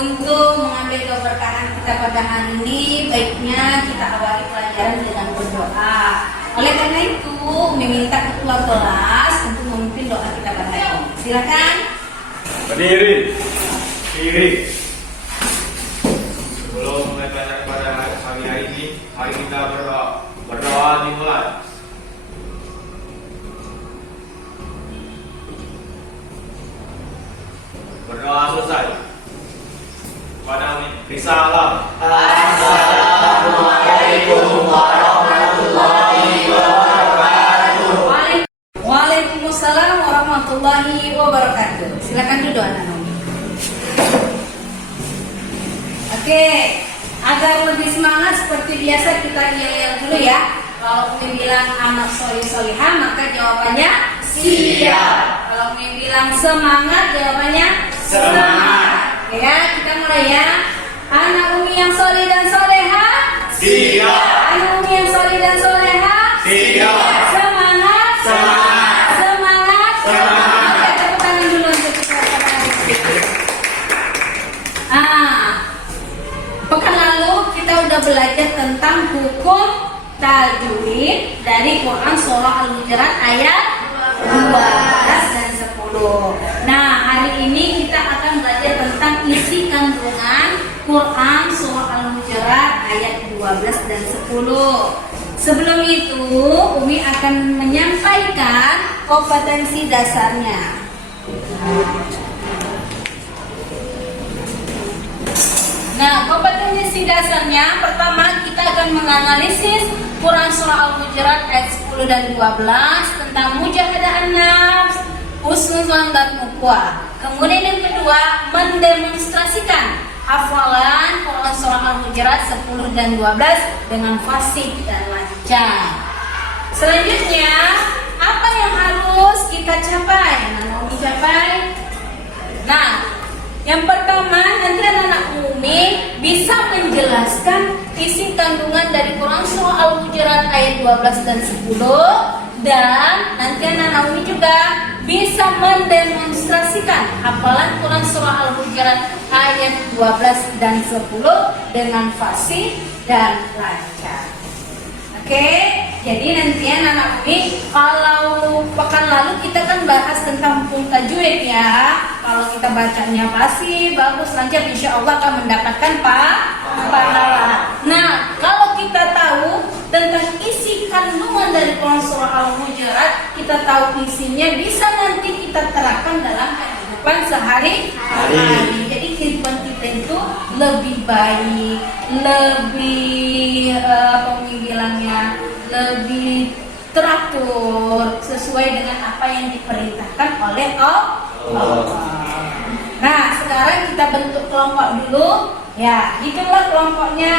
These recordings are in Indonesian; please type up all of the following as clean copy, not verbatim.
untuk mengambil keberkahan kita pada hari ini, baiknya kita awali pelajaran dengan berdoa. Oleh karena itu, meminta ketua kelas untuk memimpin doa kita pada hari ini. Silakan. Berdiri. Diri. Sebelum mulai belajar pada pagi hari ini, mari kita berdoa. Berdoa dimulai. Berdoa selesai. Pada risalah. Assalamualaikum warahmatullahi wabarakatuh. Waalaikumsalam warahmatullahi wabarakatuh. Silakan duduk anak-anak. Oke, agar lebih semangat seperti biasa kita yel-yel dulu ya. Kalau Umi bilang anak solih-solihah, maka jawabannya siap. Kalau Umi bilang semangat, jawabannya semangat. Ya, kita mulai ya. Anak Umi yang solih dan soleha, Siap. anak Umi yang solih dan soleha, Siap. Semangat, Semangat. semangat, Semangat. Oke, tepuk tangan dulu untuk kita. Pekan lalu kita udah belajar tentang hukum tajwid dari Quran Surah Al-Hujurat ayat 12 dan 10. Nah, hari ini kita akan belajar tentang isi kandungan Quran Surah Al-Hujurat ayat 12 dan 10. Sebelum itu, Umi akan menyampaikan kompetensi dasarnya. Nah, kompetensi dasarnya pertama kita akan menganalisis Quran Surah Al-Hujurat ayat 10 dan 12 tentang mujahadah an-nafs, husnuzon dan ukhuwah. Kemudian yang kedua, mendemonstrasikan hafalan Quran Surah Al-Hujurat 10 dan 12 dengan fasih dan lancar. Selanjutnya, apa yang harus kita capai? Mau dicapai? Nah, yang pertama, nanti anak-anak Umi bisa menjelaskan isi kandungan dari Quran Surah Al-Hujurat ayat 12 dan 10. Dan nanti anak-anak Umi juga bisa mendemonstrasikan hafalan Quran Surah Al-Hujurat ayat 12 dan 10 dengan fasih dan lancar. Oke, jadi nanti anak-anak Umi, kalau pekan lalu kita kan bahas tentang hukum tajwid ya. Kalau kita bacanya fasih, bagus, lancar, insya Allah akan mendapatkan pahala. Nah, kalau kita tahu tentang isi kandungan dari Quran Surah Al-Hujurat, kita tahu isinya, bisa nanti kita terapkan dalam kehidupan sehari-hari. Jadi kehidupan kita itu lebih baik, lebih pemilihannya lebih teratur sesuai dengan apa yang diperintahkan oleh Allah. Nah, sekarang kita bentuk kelompok dulu. Ya, hitunglah kelompoknya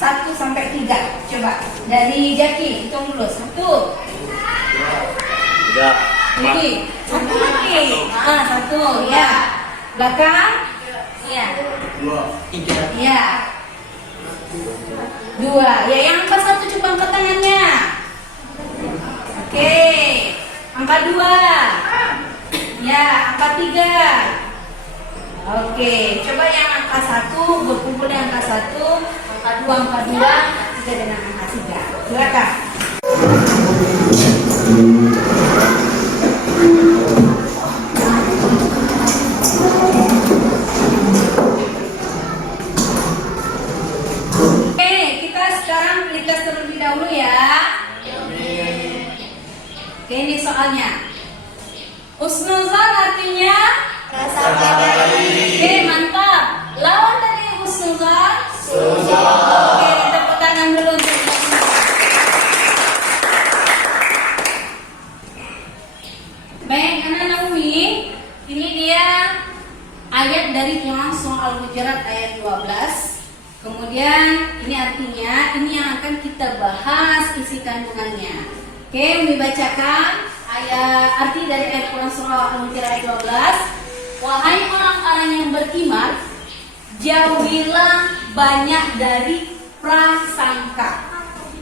1 sampai 3. Coba dari Jaki, hitung dulu. 1. 3. Lagi. 1 lagi. 1 ya. Belakang. Iya. 2. Iya. 2. Ya, yang angka 1 coba angkat tangannya. Oke. Angka 2. Ya, angka 3. Oke, coba yang angka 1 berkumpul dengan angka 1, angka 2, angka 2, 3 dengan angka 3. Silakan. Oke, kita sekarang lintas terlebih dahulu ya. Oke, ini soalnya. Husnuzon artinya oke, mantap. Lawan dari husnuzon? Oke, tepuk tangan dulu untuk baik, anak-anak Umi, ini dia ayat dari Quran Surah Al-Hujurat ayat 12. Kemudian ini artinya, ini yang akan kita bahas isi kandungannya. Oke, Umi bacakan ayat arti dari ayat Quran Surah Al-Hujurat ayat 12. Wahai orang-orang yang beriman, jauhilah banyak dari prasangka.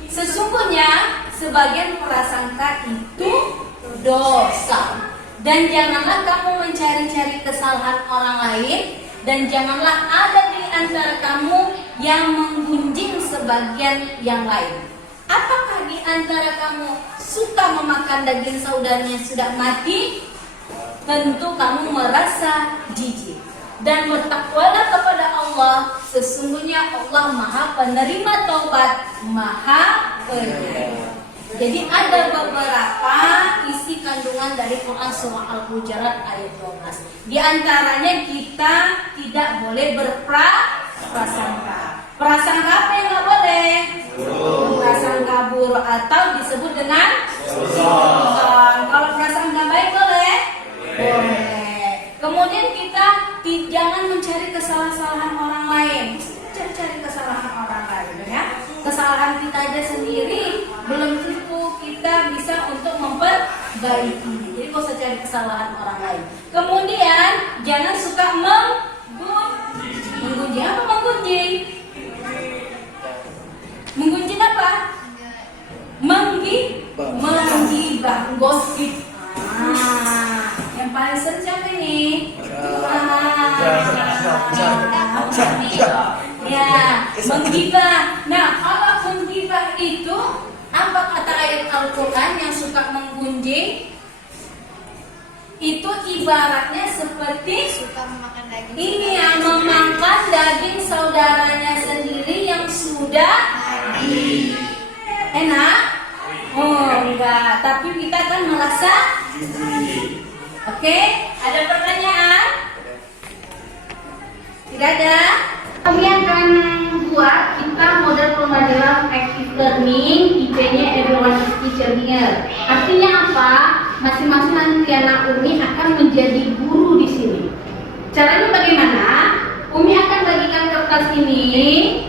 Sesungguhnya sebagian prasangka itu dosa. Dan janganlah kamu mencari-cari kesalahan orang lain dan janganlah ada di antara kamu yang menggunjing sebagian yang lain. Apakah di antara kamu suka memakan daging saudaranya sudah mati? Tentu kamu merasa jijik. Dan bertakwalah kepada Allah, sesungguhnya Allah Maha Penerima Taubat, Maha Penyayang. Jadi ada beberapa isi kandungan dari Quran surah Al-Hujurat ayat 12. Di antaranya kita tidak boleh berprasangka. Prasangka apa yang nggak boleh? Prasangka buruk atau disebut dengan suudzon. Kalau prasangka baik boleh? Boleh. Kemudian kita jangan mencari kesalahan orang lain. Cari kesalahan orang lain, ya. Kesalahan kita aja sendiri belum tentu kita bisa untuk memperbaiki. Jadi gak usah cari kesalahan orang lain. Kemudian jangan suka menggunjing. Apa menggunjing? Menggunjing apa? Menggibah, gosip. Yang paling sering siapa ini? Ya, menggibah. Nah, kalau menggibah itu apa kata ayat Al-Quran yang suka menggunjing? Itu ibaratnya seperti suka memakan daging. ini yang memakan daging saudaranya sendiri yang sudah mati. Enak? Oh enggak, tapi kita kan merasa. Oke, ada pertanyaan? Tidak ada? Kami akan buat kita model pembelajaran active learning, IP-nya everyone is teacher here. Artinya apa? Masing-masing nanti anak Umi akan menjadi guru di sini. Caranya bagaimana? Umi akan bagikan kertas ini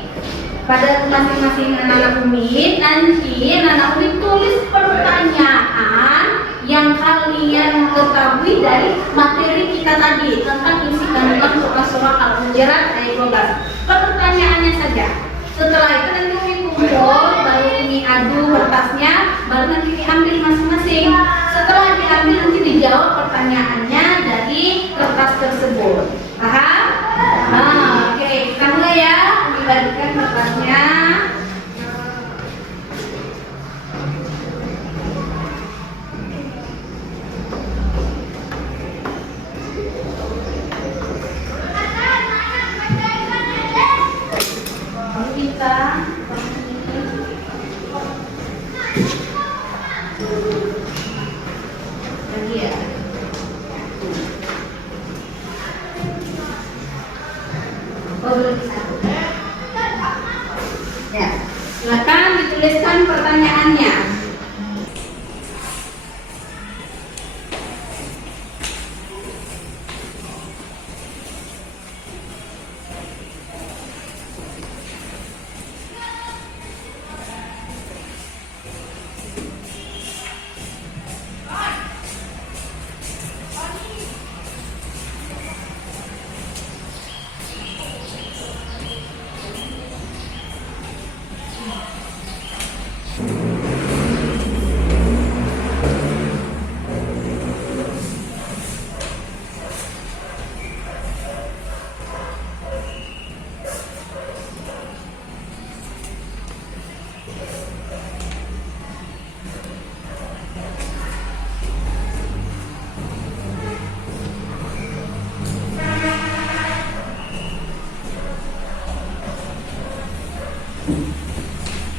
pada masing-masing anak Umi. Nanti anak Umi tulis pertanyaan yang kalian ketahui dari materi kita tadi tentang isi kandungan surah Al-Hujurat ayat 12. Pertanyaannya saja. Setelah itu nanti Umi kumpul, baru Umi adu kertasnya, baru nanti diambil masing-masing. Setelah diambil nanti dijawab pertanyaannya dari kertas tersebut. Paham? Oke, kita mulai ya. Umi bagikan kertasnya. Lagi ya. Oh, belum bisa. Ya, silakan dituliskan pertanyaannya.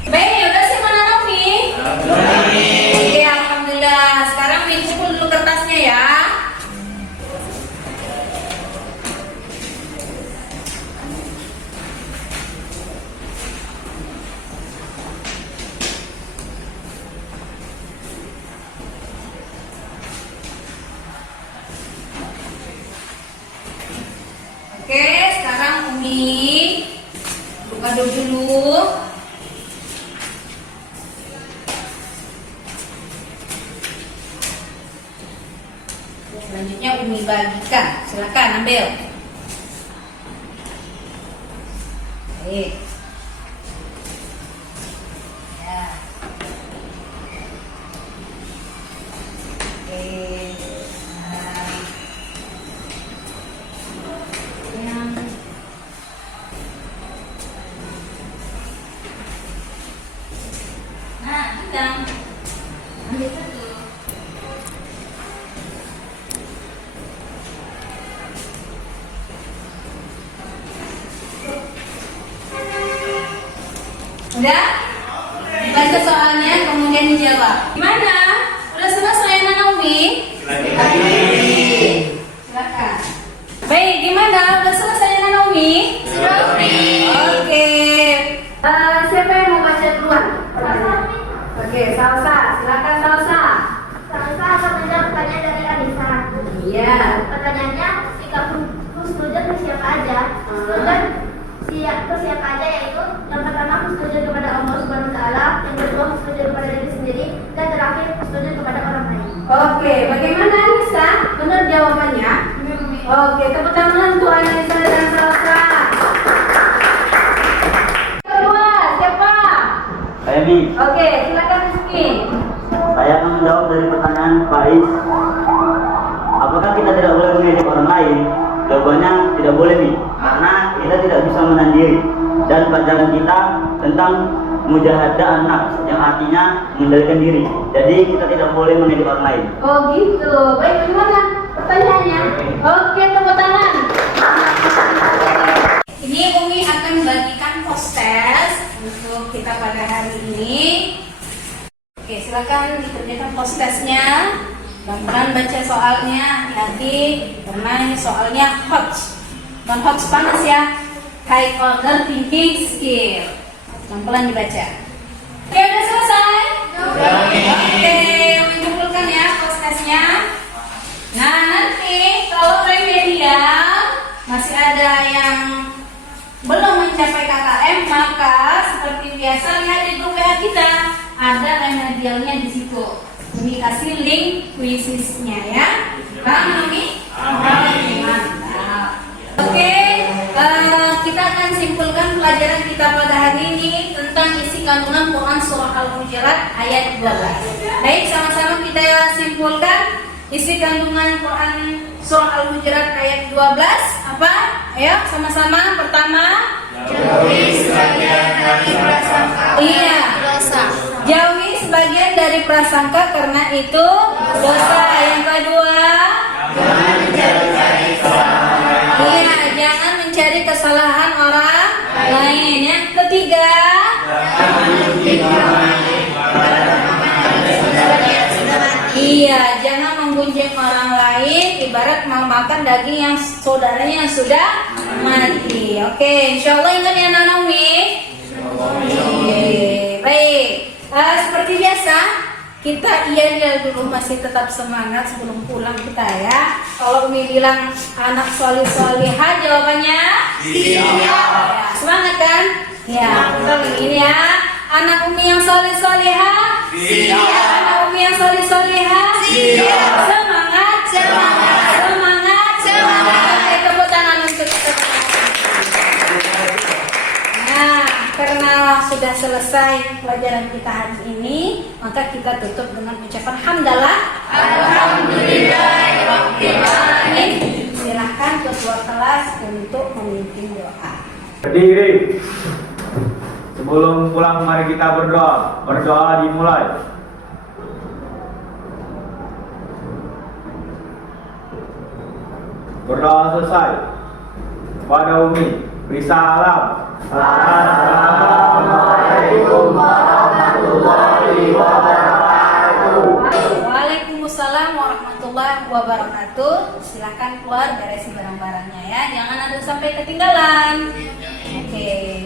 Baik, udah sih mana Nomi? Oke, alhamdulillah. Sekarang dikumpul dulu kertasnya ya. Oke, sekarang Umi buka dulu. Selanjutnya Umi bagikan. Silakan ambil. Baik. Ya. Oke. Nah. Yang kita. Ambil satu. Udah? Baca soalnya kemudian dijawab. Gimana? Udah selesai Naomi? Silakan. Baik, gimana? Udah selesai Naomi? Oke. Siapa yang mau baca duluan? Oke, Salsa. Silakan Salsa. Salsa akan menjawab pertanyaan dari Anissa. Iya. Pertanyaannya, sikap husnuzon ke siapa aja? Husnuzon ke siapa aja, yaitu yang pertama husnuzon kepada Allah Subhanahu wa taala, yang kedua husnuzon kepada diri sendiri, dan terakhir husnuzon kepada orang lain. Oke, bagaimana Anissa? Benar jawabannya? Oke, tepuk tangan untuk Anissa dan Salsa. Kedua, siapa? Saya Mi. Oke, silakan Rizky. Saya akan menjawab dari pertanyaan Faiz. Apakah kita tidak boleh mengejek orang lain? Jawabannya tidak boleh Mi, karena kita tidak bisa menahan diri. Dan pelajaran kita tentang mujahadah nafs, yang artinya mengendalikan diri. Jadi kita tidak boleh mengejek orang lain. Oh gitu. Baik, bagaimana pertanyaannya? Oke, tepuk tangan. Ini Umi akan bagikan postes untuk kita pada hari ini. Oke, silakan dikerjakan postesnya. Pelan-pelan baca soalnya, hati-hati karena ini soalnya hot. Bukan hot panas ya. High order thinking skill. Pelan-pelan dibaca. Oke, udah selesai? Oke, mengumpulkan ya postesnya. Nah, nanti kalau remedial masih ada yang belum mencapai KKM, maka seperti biasa lihat di grup WA kita, ada remedialnya di situ. Ini kasih link quizisnya ya. Paham Mami? Mantap. Oke, kita akan simpulkan pelajaran kita pada hari ini tentang isi kandungan Quran Surah Al-Hujurat ayat 12. Baik, sama-sama kita simpulkan isi kandungan Quran Surah Al-Hujurat ayat 12. Apa? Ayo sama-sama. Pertama, jauhi sebagian dari prasangka. Iya, dosa. Jauhi sebagian dari prasangka karena itu dosa. Yang kedua, jangan mencari kesalahan. Iya, jangan mencari kesalahan orang lain. Yang ketiga, iya, jangan menggunjing orang lain ibarat mau makan daging yang saudaranya yang sudah mati. Oke, insya Allah ingat ya Naomi. Oke, baik. Seperti biasa, kita iya dulu masih tetap semangat sebelum pulang kita ya. Kalau Umi bilang anak solih-solihah, jawabannya iya. Ya, semangat kan? Ya, kita ini ya. Anak Umi yang solih-solihah, iya. Anak Umi yang solih-solihah, iya. Semangat, semangat, semangat, semangat. Oke, tepuk tangan untuk kita. Nah, karena sudah selesai pelajaran kita hari ini, maka kita tutup dengan ucapan hamdalah. Alhamdulillahirabbil alamin. Silakan ketua kelas untuk memimpin doa. Berdiri. Sebelum pulang mari kita berdoa. Berdoa dimulai. Berdoa selesai. Pada Umi beri salam. Assalamualaikum warahmatullahi wabarakatuh. Waalaikumsalam warahmatullahi wabarakatuh. Silakan keluar beresi barang-barangnya ya. Jangan ada sampai ketinggalan. Oke.